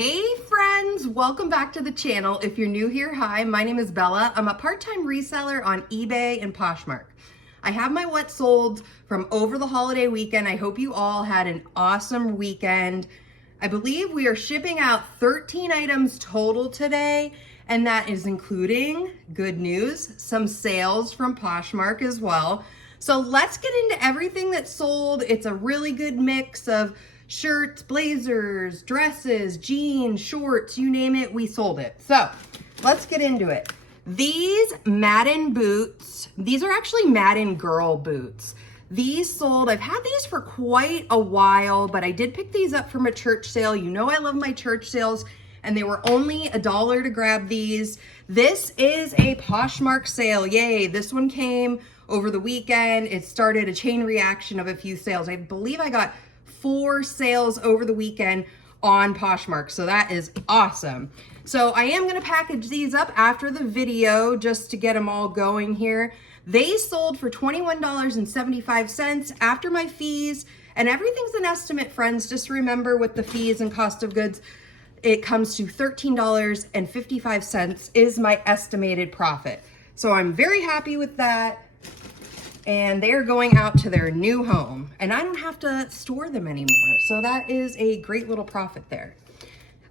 Hey friends, welcome back to the channel. If you're new here, hi, my name is Bella. I'm a part-time reseller on eBay and Poshmark. I have my what sold from over the holiday weekend. I hope you all had an awesome weekend. I believe we are shipping out 13 items total today, and that is including, good news, some sales from Poshmark as well. So let's get into everything that's sold. It's a really good mix of shirts, blazers, dresses, jeans, shorts, you name it, we sold it. So let's get into it. These Madden boots, these are actually Madden girl boots. These sold, I've had these for quite a while, but I did pick these up from a church sale. You know I love my church sales, and they were only $1 to grab these. This is a Poshmark sale, yay. This one came over the weekend. It started a chain reaction of a few sales. I believe I got 4 sales over the weekend on Poshmark, so that is awesome. So I am gonna package these up after the video just to get them all going here. They sold for $21.75 after my fees, and everything's an estimate, friends. Just remember with the fees and cost of goods, it comes to $13.55 is my estimated profit. So I'm very happy with that. And they're going out to their new home, and I don't have to store them anymore. So that is a great little profit there.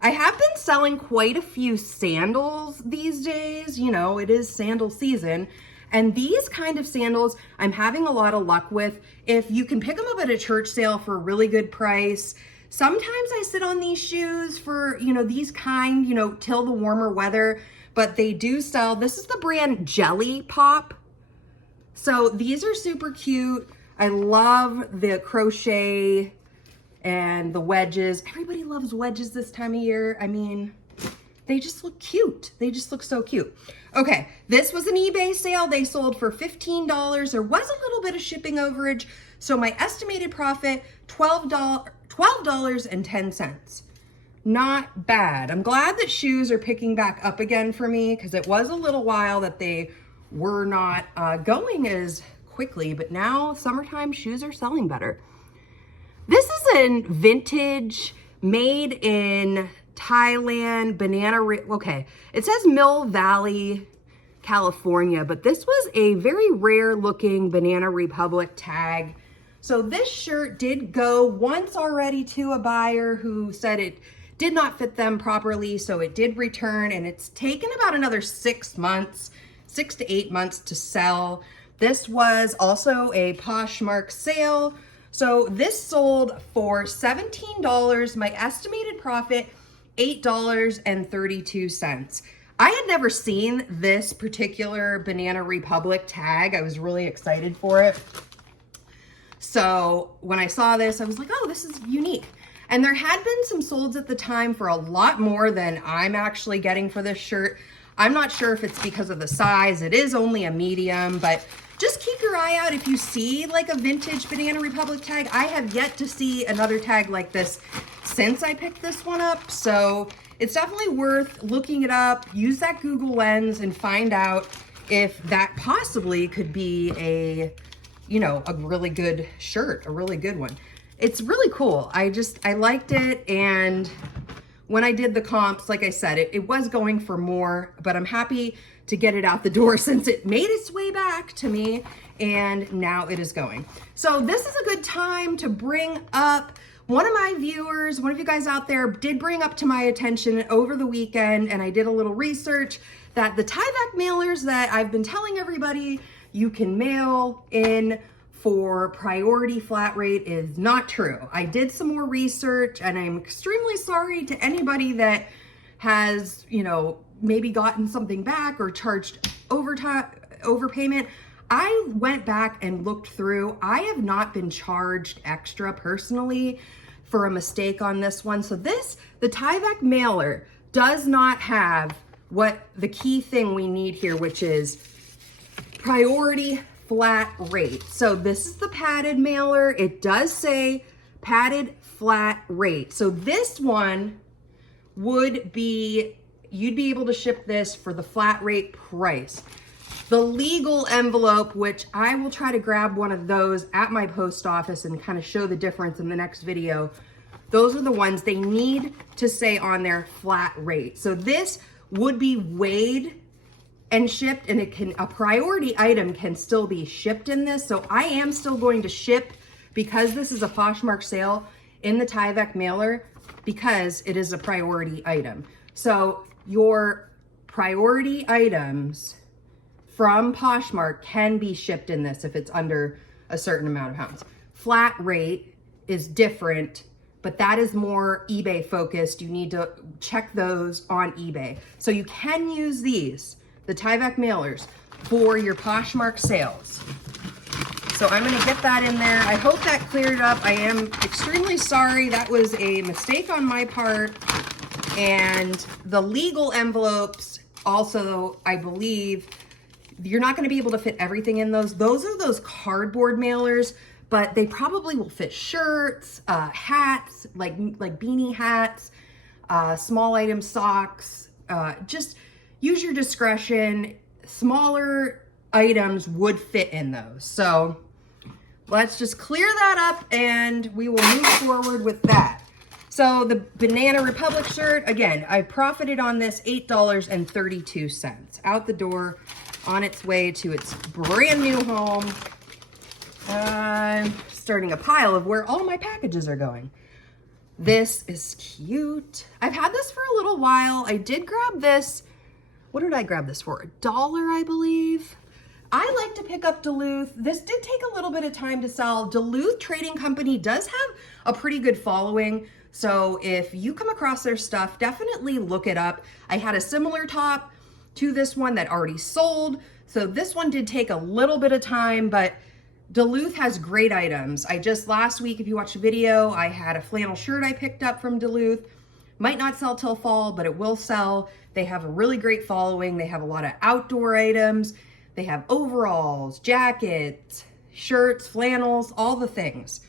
I have been selling quite a few sandals these days. You know, it is sandal season. And these kind of sandals, I'm having a lot of luck with. If you can pick them up at a church sale for a really good price. Sometimes I sit on these shoes for, you know, these kind, you know, till the warmer weather, but they do sell. This is the brand Jelly Pop. So these are super cute. I love the crochet and the wedges. Everybody loves wedges this time of year. I mean, they just look cute. They just look so cute. Okay, this was an eBay sale. They sold for $15. There was a little bit of shipping overage. So my estimated profit, $12.10. Not bad. I'm glad that shoes are picking back up again for me, because it was a little while that they were not going as quickly, but now summertime shoes are selling better. This is a vintage made in Thailand okay, it says Mill Valley, California, but this was a very rare looking Banana Republic tag. So this shirt did go once already to a buyer who said it did not fit them properly, so it did return, and it's taken about another 6 months, 6 to 8 months to sell. This was also a Poshmark sale. So this sold for $17. My estimated profit, $8.32. I had never seen this particular Banana Republic tag. I was really excited for it. So when I saw this, I was like, oh, this is unique. And there had been some solds at the time for a lot more than I'm actually getting for this shirt. I'm not sure if it's because of the size. It is only a medium, but just keep your eye out if you see like a vintage Banana Republic tag. I have yet to see another tag like this since I picked this one up. So it's definitely worth looking it up. Use that Google lens and find out if that possibly could be a, you know, a really good shirt, a really good one. It's really cool. I liked it, and when I did the comps, like I said, it was going for more, but I'm happy to get it out the door since it made its way back to me, and now it is going. So this is a good time to bring up one of my viewers, one of you guys out there did bring up to my attention over the weekend, and I did a little research, that the Tyvek mailers that I've been telling everybody you can mail in for priority flat rate is not true. I did some more research, and I'm extremely sorry to anybody that has, you know, maybe gotten something back or charged overpayment. I went back and looked through. I have not been charged extra personally for a mistake on this one. So the Tyvek mailer does not have what the key thing we need here, which is priority flat rate. So this is the padded mailer. It does say padded flat rate. So this one would be, you'd be able to ship this for the flat rate price. The legal envelope, which I will try to grab one of those at my post office and kind of show the difference in the next video, those are the ones they need to say on their flat rate. So this would be weighed and shipped, and a priority item can still be shipped in this. So I am still going to ship, because this is a Poshmark sale, in the Tyvek mailer, because it is a priority item. So your priority items from Poshmark can be shipped in this if it's under a certain amount of pounds. Flat rate is different, but that is more eBay focused. You need to check those on eBay. So you can use these, the Tyvek mailers, for your Poshmark sales. So I'm gonna get that in there. I hope that cleared up. I am extremely sorry. That was a mistake on my part. And the legal envelopes also, I believe, you're not gonna be able to fit everything in those. Those are those cardboard mailers, but they probably will fit shirts, hats, like beanie hats, small item socks. Just use your discretion. Smaller items would fit in those. So let's just clear that up and we will move forward with that. So the Banana Republic shirt, again, I profited on this $8.32 out the door, on its way to its brand new home. I'm starting a pile of where all my packages are going. This is cute. I've had this for a little while. I did grab this. What did I grab this for? $1, I believe. I like to pick up Duluth. This did take a little bit of time to sell. Duluth Trading Company does have a pretty good following. So if you come across their stuff, definitely look it up. I had a similar top to this one that already sold. So this one did take a little bit of time, but Duluth has great items. Last week, if you watched the video, I had a flannel shirt I picked up from Duluth. Might not sell till fall, but it will sell. They have a really great following. They have a lot of outdoor items. They have overalls, jackets, shirts, flannels, all the things.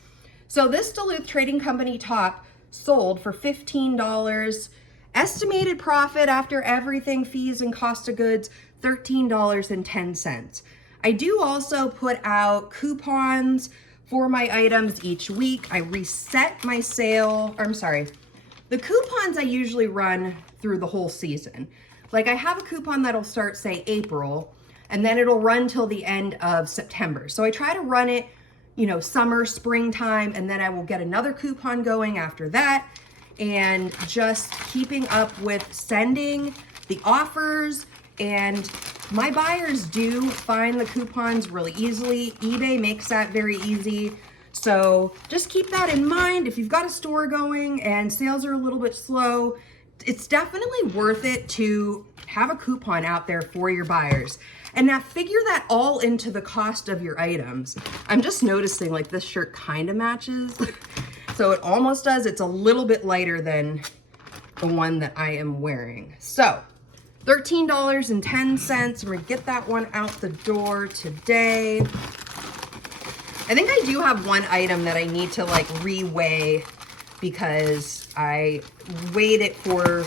So this Duluth Trading Company top sold for $15. Estimated profit after everything, fees and cost of goods, $13.10. I do also put out coupons for my items each week. I reset my sale, or I'm sorry, the coupons I usually run through the whole season. Like I have a coupon that'll start, say, April, and then it'll run till the end of September. So I try to run it, summer, springtime, and then I will get another coupon going after that. And just keeping up with sending the offers, and my buyers do find the coupons really easily. eBay makes that very easy. So just keep that in mind. If you've got a store going and sales are a little bit slow, it's definitely worth it to have a coupon out there for your buyers. And now figure that all into the cost of your items. I'm just noticing like this shirt kind of matches. So it almost does. It's a little bit lighter than the one that I am wearing. So $13.10. We're gonna get that one out the door today. I think I do have one item that I need to like reweigh, because I weighed it for,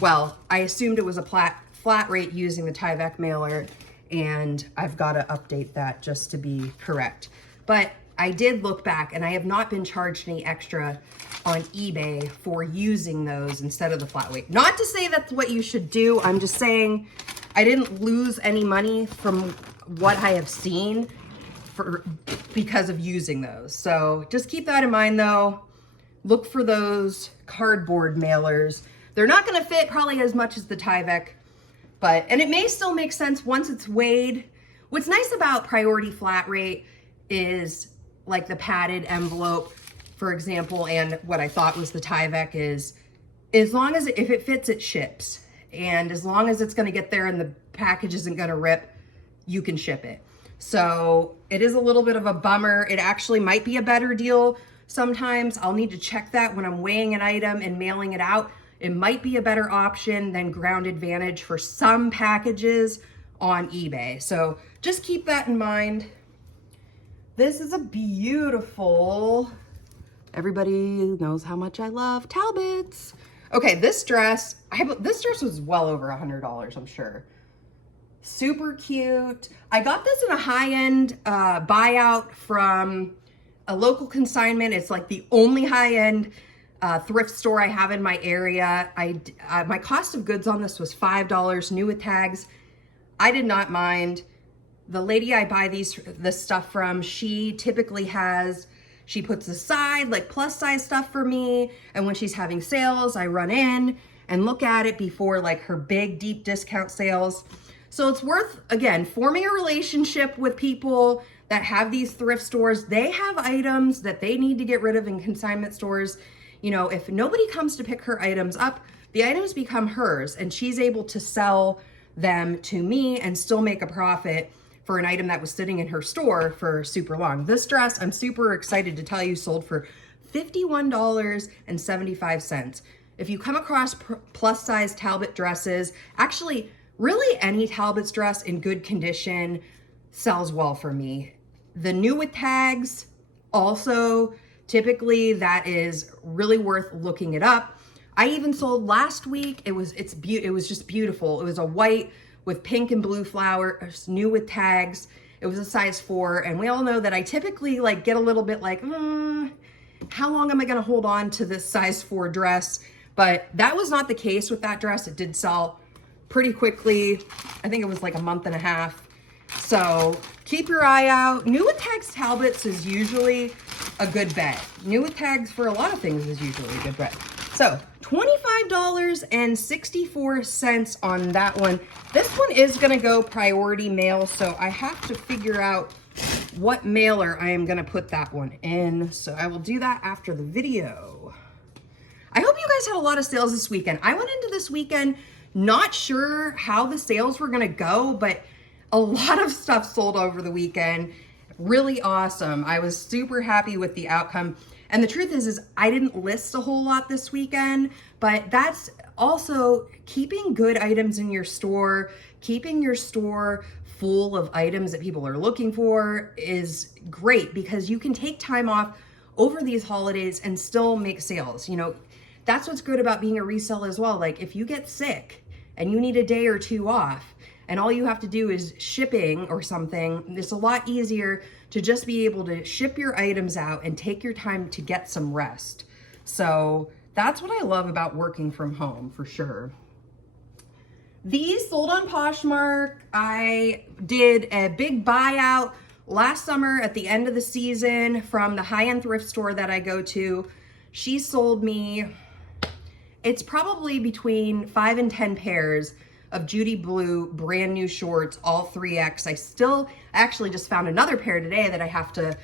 well, I assumed it was a flat rate using the Tyvek mailer, and I've got to update that just to be correct. But I did look back, and I have not been charged any extra on eBay for using those instead of the flat weight. Not to say that's what you should do. I'm just saying I didn't lose any money from what I have seen because of using those. So just keep that in mind though. Look for those cardboard mailers. They're not gonna fit probably as much as the Tyvek, and it may still make sense once it's weighed. What's nice about priority flat rate is like the padded envelope, for example, and what I thought was the Tyvek is, as long as if it fits, it ships. And as long as it's gonna get there and the package isn't gonna rip, you can ship it. So it is a little bit of a bummer. It actually might be a better deal sometimes. I'll need to check that when I'm weighing an item and mailing it out. It might be a better option than Ground Advantage for some packages on eBay. So just keep that in mind. This is a beautiful, everybody knows how much I love Talbots. Okay, this dress was well over $100, I'm sure. Super cute. I got this in a high-end buyout from a local consignment. It's like the only high-end thrift store I have in my area. My cost of goods on this was $5, new with tags. I did not mind. The lady I buy this stuff from, she typically she puts aside like plus size stuff for me. And when she's having sales, I run in and look at it before like her big deep discount sales. So it's worth, again, forming a relationship with people that have these thrift stores. They have items that they need to get rid of in consignment stores. You know, if nobody comes to pick her items up, the items become hers and she's able to sell them to me and still make a profit for an item that was sitting in her store for super long. This dress, I'm super excited to tell you, sold for $51.75. If you come across plus size Talbot dresses, actually really any Talbot's dress in good condition sells well for me. The new with tags also, typically that is really worth looking it up. I even sold last week, it was just beautiful. It was a white with pink and blue flowers, new with tags. It was a size 4, and we all know that I typically like get a little bit like, how long am I gonna hold on to this size 4 dress? But that was not the case with that dress. It did sell pretty quickly. I think it was like a month and a half. So keep your eye out. New with tags Talbots is usually a good bet. New with tags for a lot of things is usually a good bet. So $25.64 on that one. This one is gonna go priority mail, so I have to figure out what mailer I am gonna put that one in. So I will do that after the video. I hope you guys had a lot of sales this weekend. I went into this weekend not sure how the sales were gonna go, but a lot of stuff sold over the weekend. Really awesome. I was super happy with the outcome. And the truth is I didn't list a whole lot this weekend, but that's also keeping good items in your store, keeping your store full of items that people are looking for is great because you can take time off over these holidays and still make sales. You know, that's what's good about being a reseller as well. Like if you get sick and you need a day or 2 off and all you have to do is shipping or something, it's a lot easier to just be able to ship your items out and take your time to get some rest. So that's what I love about working from home for sure. These sold on Poshmark. I did a big buyout last summer at the end of the season from the high-end thrift store that I go to. She sold me, it's probably between 5 and 10 pairs of Judy Blue brand new shorts, all 3X. I actually just found another pair today that I have to,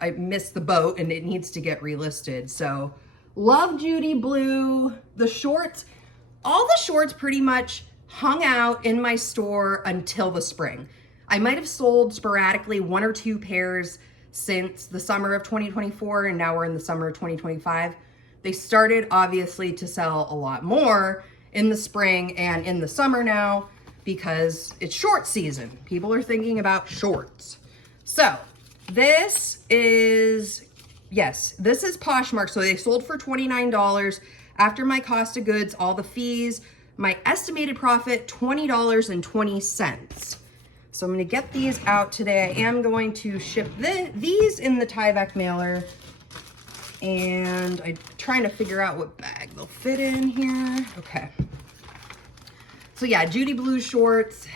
I missed the boat and it needs to get relisted. So love Judy Blue. The shorts, all the shorts pretty much hung out in my store until the spring. I might have sold sporadically 1 or 2 pairs since the summer of 2024, and now we're in the summer of 2025. They started obviously to sell a lot more in the spring and in the summer now because it's short season. People are thinking about shorts. So this is Poshmark. So they sold for $29 after my cost of goods, all the fees, my estimated profit, $20.20. So I'm gonna get these out today. I am going to ship these in the Tyvek mailer, and I'm trying to figure out what bag they'll fit in here. Okay. So yeah, Judy Blue shorts.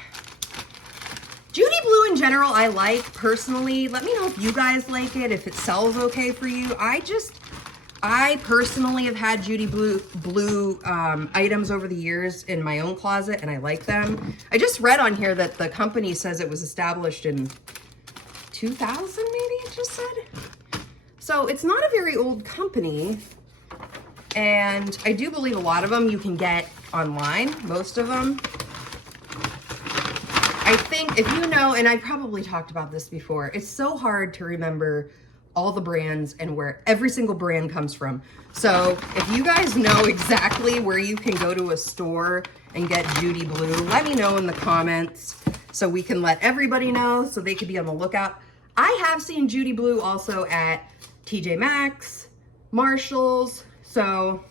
Judy Blue in general, I like personally. Let me know if you guys like it, if it sells okay for you. I personally have had Judy Blue items over the years in my own closet, and I like them. I just read on here that the company says it was established in 2000, maybe it just said. So it's not a very old company, and I do believe a lot of them you can get online, most of them. I think if you know, and I probably talked about this before, it's so hard to remember all the brands and where every single brand comes from. So if you guys know exactly where you can go to a store and get Judy Blue, let me know in the comments so we can let everybody know so they could be on the lookout. I have seen Judy Blue also at TJ Maxx, Marshalls. So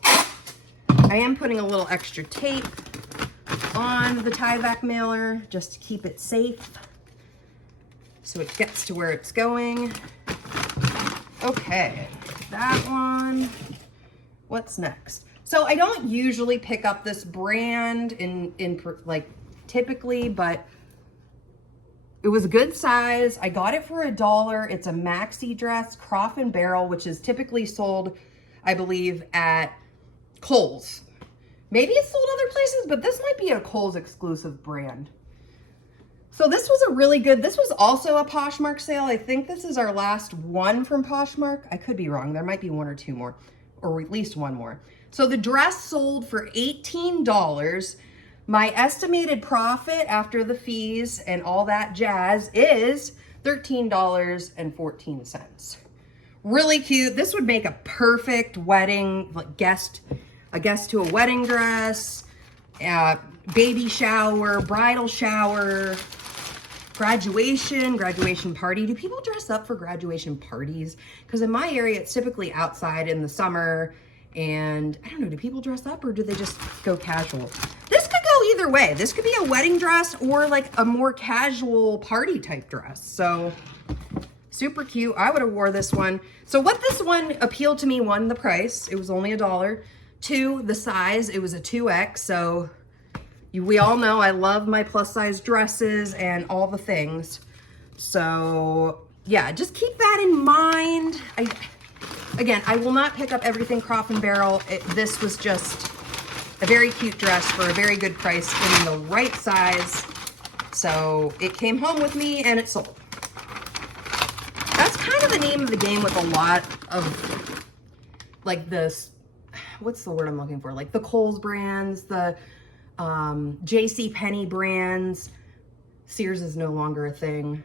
I am putting a little extra tape on the Tyvek mailer just to keep it safe so it gets to where it's going. Okay, that one. what's next? So I don't usually pick up this brand like typically, but it was a good size. I got it for $1. It's a maxi dress, Croft and Barrel, which is typically sold, I believe, at Kohl's. Maybe it's sold other places, but this might be a Kohl's exclusive brand. So this was a really good, this was also a Poshmark sale. I think this is our last one from Poshmark. I could be wrong. There might be one or two more, or at least one more. So the dress sold for $18. My estimated profit after the fees and all that jazz is $13.14. Really cute. This would make a perfect wedding, like a guest to a wedding dress, baby shower, bridal shower, graduation party. Do people dress up for graduation parties? Because in my area, it's typically outside in the summer. And I don't know, do people dress up or do they just go casual? This could go either way. This could be a wedding dress or like a more casual party type dress. So super cute. I would have wore this one. So what this one appealed to me, one, the price. It was only $1. Two, the size. It was a 2X. So we all know I love my plus size dresses and all the things. So yeah, just keep that in mind. Again, I will not pick up everything Croft and Barrel. This was just a very cute dress for a very good price in the right size. So it came home with me and it sold. That's kind of the name of the game with a lot of like this, what's the word I'm looking for? Like the Kohl's brands, the JCPenney brands. Sears is no longer a thing.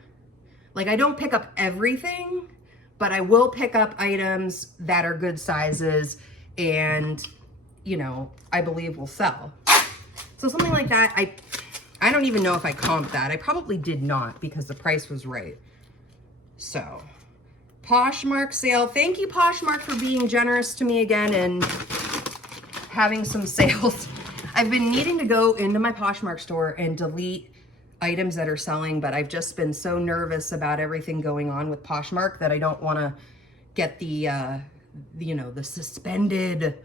Like I don't pick up everything, but I will pick up items that are good sizes and, you know, I believe will sell. So something like that, I don't even know if I comped that. I probably did not because the price was right. So, Poshmark sale. Thank you, Poshmark, for being generous to me again and having some sales. I've been needing to go into my Poshmark store and delete items that are selling, but I've just been so nervous about everything going on with Poshmark that I don't want to get the you know, the suspended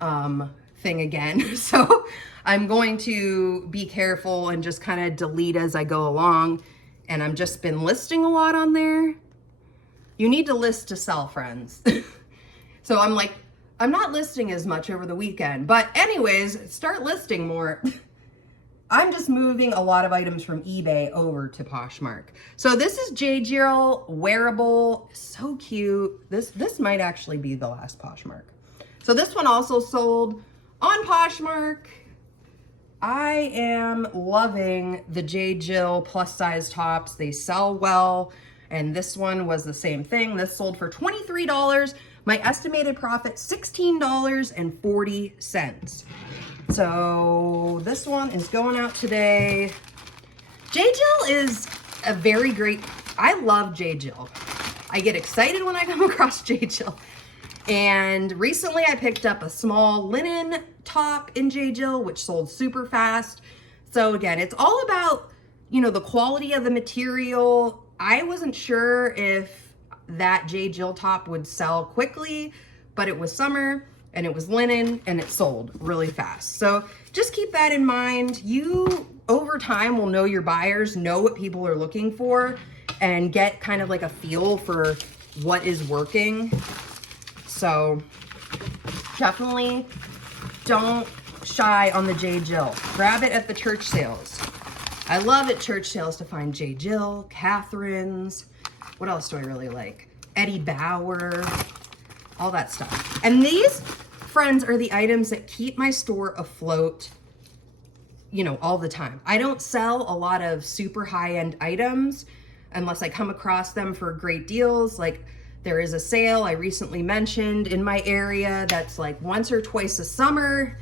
thing again. So I'm going to be careful and just kind of delete as I go along. And I've just been listing a lot on there. You need to list to sell, friends. So I'm like, I'm not listing as much over the weekend, but anyways, start listing more. I'm just moving a lot of items from eBay over to Poshmark. So this is J.Jill wearable, so cute. This might actually be the last Poshmark. So this one also sold on Poshmark. I am loving the J.Jill plus size tops. They sell well. And this one was the same thing. This sold for $23. My estimated profit, $16.40. So this one is going out today. J.Jill is a very great, I love J.Jill. I get excited when I come across J.Jill. And recently I picked up a small linen top in J.Jill, which sold super fast. So again, it's all about, you know, the quality of the material. I wasn't sure if that J.Jill top would sell quickly, but it was summer and it was linen and it sold really fast. So just keep that in mind. You, over time, will know your buyers, know what people are looking for, and get kind of like a feel for what is working. So definitely don't shy on the J.Jill. Grab it at the church sales. I love at church sales to find J.Jill, Catherine's. What else do I really like? Eddie Bauer, all that stuff. And these, friends, are the items that keep my store afloat, you know, all the time. I don't sell a lot of super high-end items unless I come across them for great deals. Like there is a sale I recently mentioned in my area that's like once or twice a summer,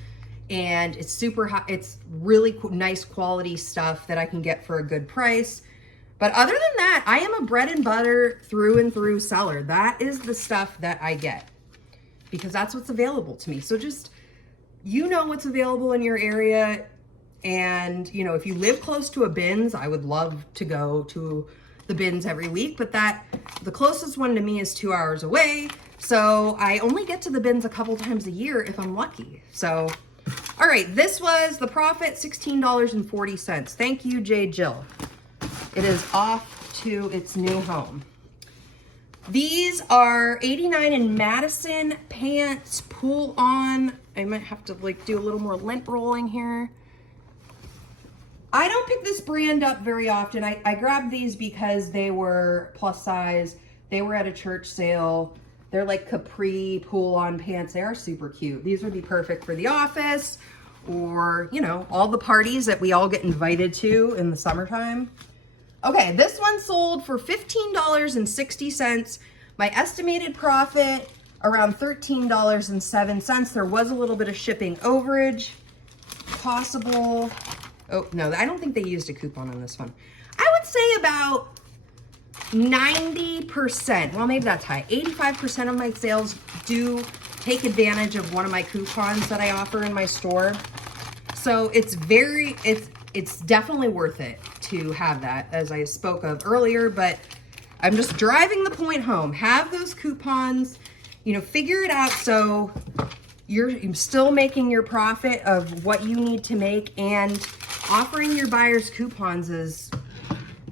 and it's super high. It's really nice quality stuff that I can get for a good price. But other than that, I am a bread and butter through and through seller. That is the stuff that I get because that's what's available to me. So just, you know what's available in your area. And, you know, if you live close to a Bins, I would love to go to the Bins every week, but the closest one to me is 2 hours away. So I only get to the bins a couple times a year if I'm lucky. So, all right, this was the profit, $16.40. Thank you, J. Jill. It is off to its new home. These are 89 in Madison pants, pull on. I might have to like do a little more lint rolling here. I don't pick this brand up very often. I grabbed these because they were plus size. They were at a church sale. They're like capri pull-on pants. They are super cute. These would be perfect for the office or, you know, all the parties that we all get invited to in the summertime. Okay, this one sold for $15.60. My estimated profit around $13.07. There was a little bit of shipping overage possible. Oh, no, I don't think they used a coupon on this one. I would say about 90%, well, maybe that's high. 85% of my sales do take advantage of one of my coupons that I offer in my store. So it's definitely worth it to have that, as I spoke of earlier, but I'm just driving the point home. Have those coupons, you know, figure it out so you're still making your profit of what you need to make, and offering your buyers coupons is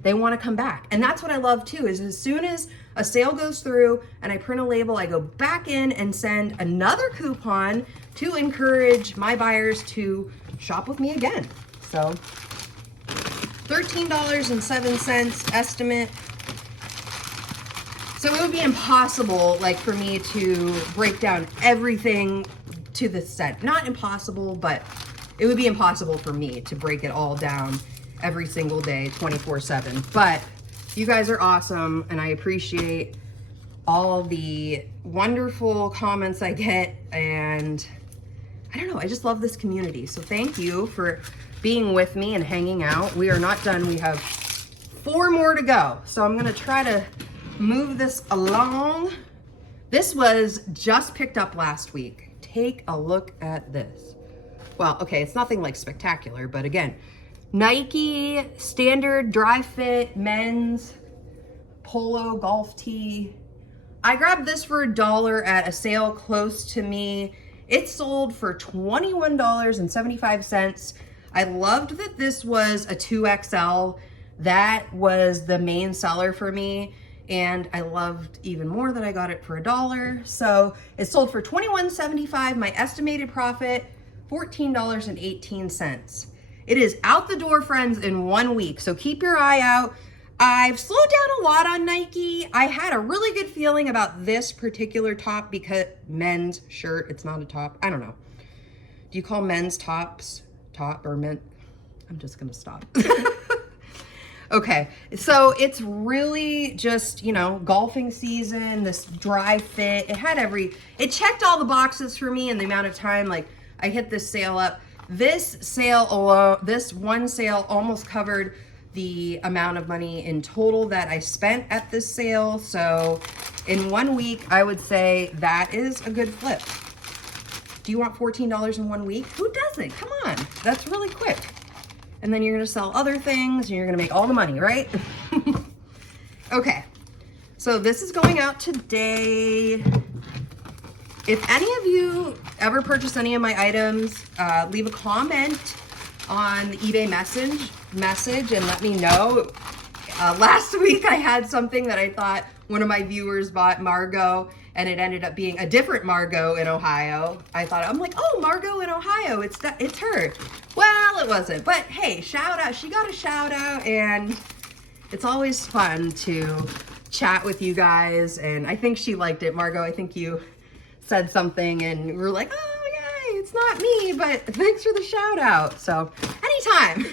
they want to come back. And that's what I love too, is as soon as a sale goes through and I print a label, I go back in and send another coupon to encourage my buyers to shop with me again. So $13.07 estimate. So it would be impossible, like, for me to break down everything to the cent. Not impossible, but it would be impossible for me to break it all down every single day, 24/7. But you guys are awesome, and I appreciate all the wonderful comments I get, and I don't know, I just love this community. So thank you for being with me and hanging out. We are not done. We have 4 more to go. So I'm gonna try to move this along. This was just picked up last week. Take a look at this. Well, okay, it's nothing like spectacular, but again, Nike standard dry fit men's polo golf tee. I grabbed this for $1 at a sale close to me. It sold for $21.75. I loved that this was a 2XL. That was the main seller for me. And I loved even more that I got it for $1. So it sold for $21.75. My estimated profit, $14.18. It is out the door, friends, in 1 week. So keep your eye out. I've slowed down a lot on Nike. I had a really good feeling about this particular top because men's shirt, it's not a top. I don't know. Do you call men's tops top or men? I'm just gonna stop. Okay, so it's really just, you know, golfing season, this dry fit. It checked all the boxes for me in the amount of time, like, I hit this sale up. This sale alone, this one sale almost covered the amount of money in total that I spent at this sale. So in 1 week, I would say that is a good flip. Do you want $14 in 1 week? Who doesn't? Come on, that's really quick. And then you're gonna sell other things and you're gonna make all the money, right? Okay, so this is going out today. If any of you ever purchase any of my items, leave a comment on the eBay message and let me know. Last week I had something that I thought one of my viewers bought, Margot, and it ended up being a different Margot in Ohio. I'm like, oh, Margot in Ohio, it's her. Well, it wasn't, but hey, shout out. She got a shout out, and it's always fun to chat with you guys, and I think she liked it. Margot, I think you said something, and we were like, oh, yay, it's not me, but thanks for the shout out. So anytime.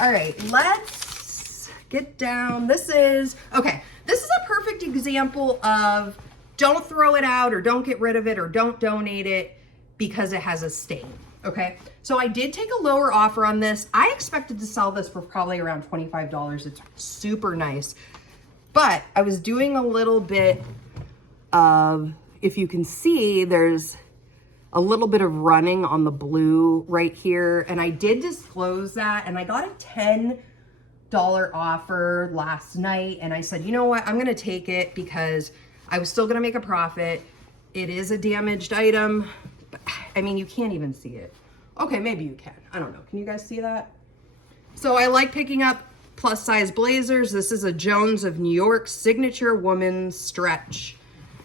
All right, let's get down. This is a perfect example of don't throw it out or don't get rid of it or don't donate it because it has a stain, okay? So I did take a lower offer on this. I expected to sell this for probably around $25. It's super nice. But I was doing a little bit of, if you can see, there's a little bit of running on the blue right here. And I did disclose that, and I got a $10 offer last night. And I said, you know what, I'm gonna take it because I was still gonna make a profit. It is a damaged item. But, I mean, you can't even see it. Okay, maybe you can. I don't know. Can you guys see that? So I like picking up plus size blazers. This is a Jones of New York signature woman's stretch.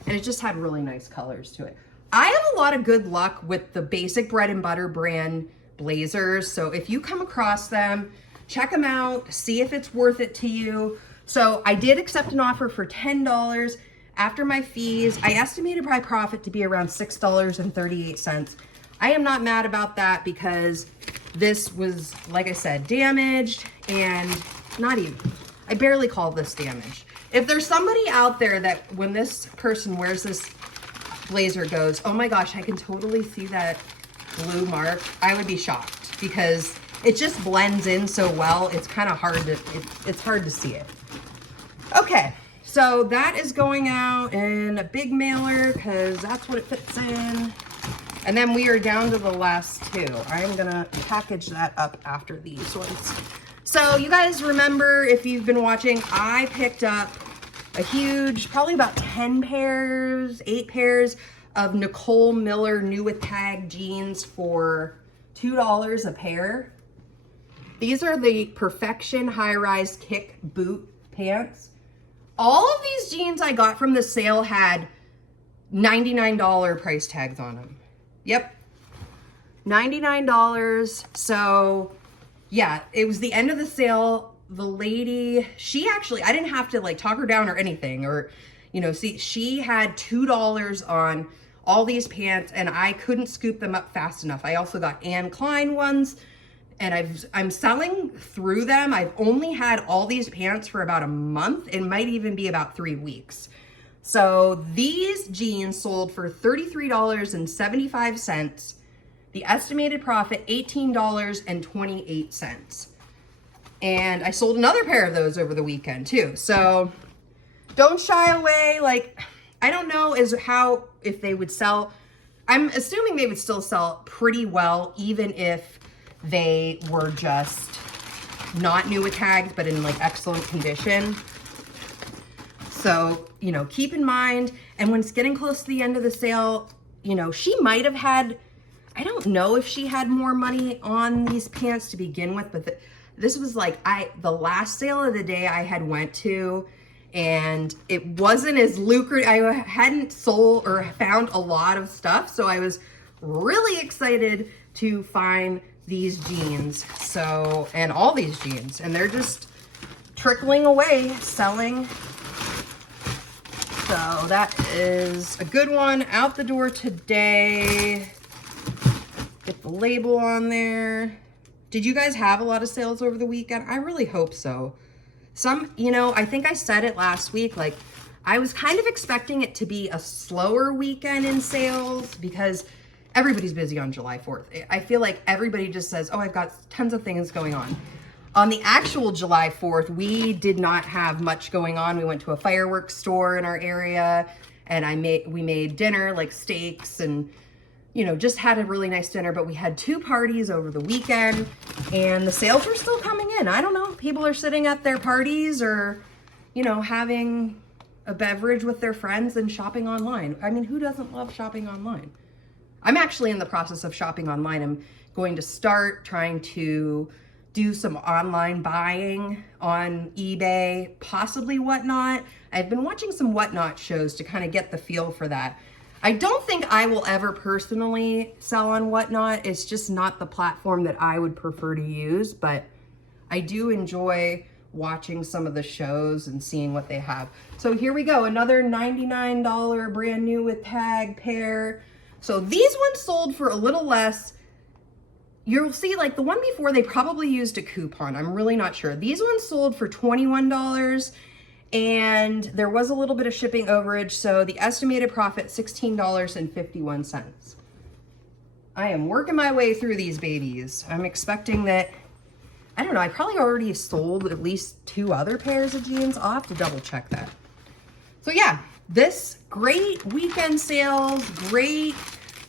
And it just had really nice colors to it. I have a lot of good luck with the basic bread and butter brand blazers. So if you come across them, check them out, see if it's worth it to you. So I did accept an offer for $10 after my fees. I estimated my profit to be around $6.38. I am not mad about that because this was, like I said, damaged and not even, I barely call this damaged. If there's somebody out there that when this person wears this blazer goes, oh my gosh, I can totally see that blue mark, I would be shocked because it just blends in so well. It's kind of hard to, it's hard to see it. Okay, so that is going out in a big mailer because that's what it fits in. And then we are down to the last two. I'm gonna package that up after these ones. So you guys remember, if you've been watching, I picked up a huge, probably about 10 pairs, 8 pairs of Nicole Miller new with tag jeans for $2 a pair. These are the Perfection high-rise kick boot pants. All of these jeans I got from the sale had $99 price tags on them. Yep, $99. So yeah, it was the end of the sale. The lady, she actually, I didn't have to like talk her down or anything, or, you know, see, she had $2 on all these pants and I couldn't scoop them up fast enough. I also got Anne Klein ones and I'm selling through them. I've only had all these pants for about a month. It might even be about 3 weeks. So these jeans sold for $33.75. The estimated profit, $18.28. And I sold another pair of those over the weekend too. So don't shy away. Like, I don't know if they would sell. I'm assuming they would still sell pretty well, even if they were just not new with tags, but in like excellent condition. So, you know, keep in mind, and when it's getting close to the end of the sale, you know, she might have had, I don't know if she had more money on these pants to begin with, but this was like, the last sale of the day I had went to, and it wasn't as lucrative. I hadn't sold or found a lot of stuff. So I was really excited to find these jeans. So, and all these jeans, and they're just trickling away, selling. So that is a good one out the door today. Get the label on there. Did you guys have a lot of sales over the weekend? I really hope so. Some, you know, I think I said it last week, like I was kind of expecting it to be a slower weekend in sales because everybody's busy on July 4th. I feel like everybody just says, oh, I've got tons of things going on. On the actual July 4th, we did not have much going on. We went to a fireworks store in our area and we made dinner, like steaks, and, you know, just had a really nice dinner. But we had 2 parties over the weekend and the sales were still coming in. I don't know. People are sitting at their parties or, you know, having a beverage with their friends and shopping online. I mean, who doesn't love shopping online? I'm actually in the process of shopping online. I'm going to start trying to do some online buying on eBay, possibly Whatnot. I've been watching some Whatnot shows to kind of get the feel for that. I don't think I will ever personally sell on Whatnot. It's just not the platform that I would prefer to use, but I do enjoy watching some of the shows and seeing what they have. So here we go, another $99 brand new with tag pair. So these ones sold for a little less. You'll see, like the one before, they probably used a coupon. I'm really not sure. These ones sold for $21 and there was a little bit of shipping overage. So the estimated profit, $16.51. I am working my way through these babies. I'm expecting that, I don't know, I probably already sold at least 2 other pairs of jeans. I'll have to double check that. So yeah, this great weekend sales, great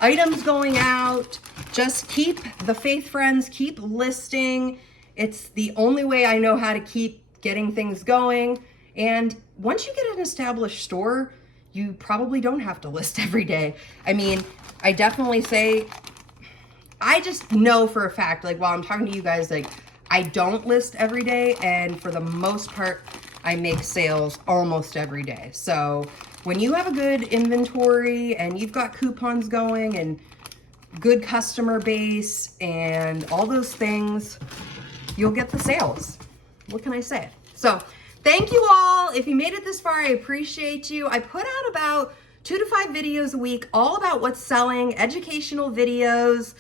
items going out. Just keep the faith, friends, keep listing. It's the only way I know how to keep getting things going. And once you get an established store, you probably don't have to list every day. I mean, I definitely say, I just know for a fact, like while I'm talking to you guys, like I don't list every day, and for the most part, I make sales almost every day. So when you have a good inventory and you've got coupons going and good customer base and all those things, you'll get the sales. What can I say? So thank you all. If you made it this far, I appreciate you. I put out about 2 to 5 videos a week, all about what's selling, educational videos,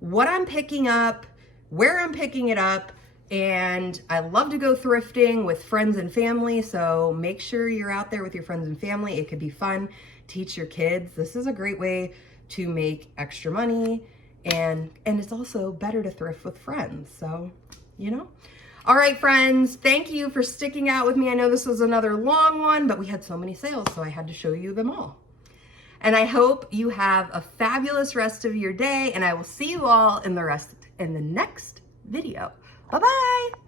what I'm picking up, where I'm picking it up. And I love to go thrifting with friends and family. So make sure you're out there with your friends and family. It could be fun. Teach your kids. This is a great way to make extra money. And it's also better to thrift with friends. So, you know. All right, friends, thank you for sticking out with me. I know this was another long one, but we had so many sales, so I had to show you them all. And I hope you have a fabulous rest of your day, and I will see you all in the next video. Bye-bye.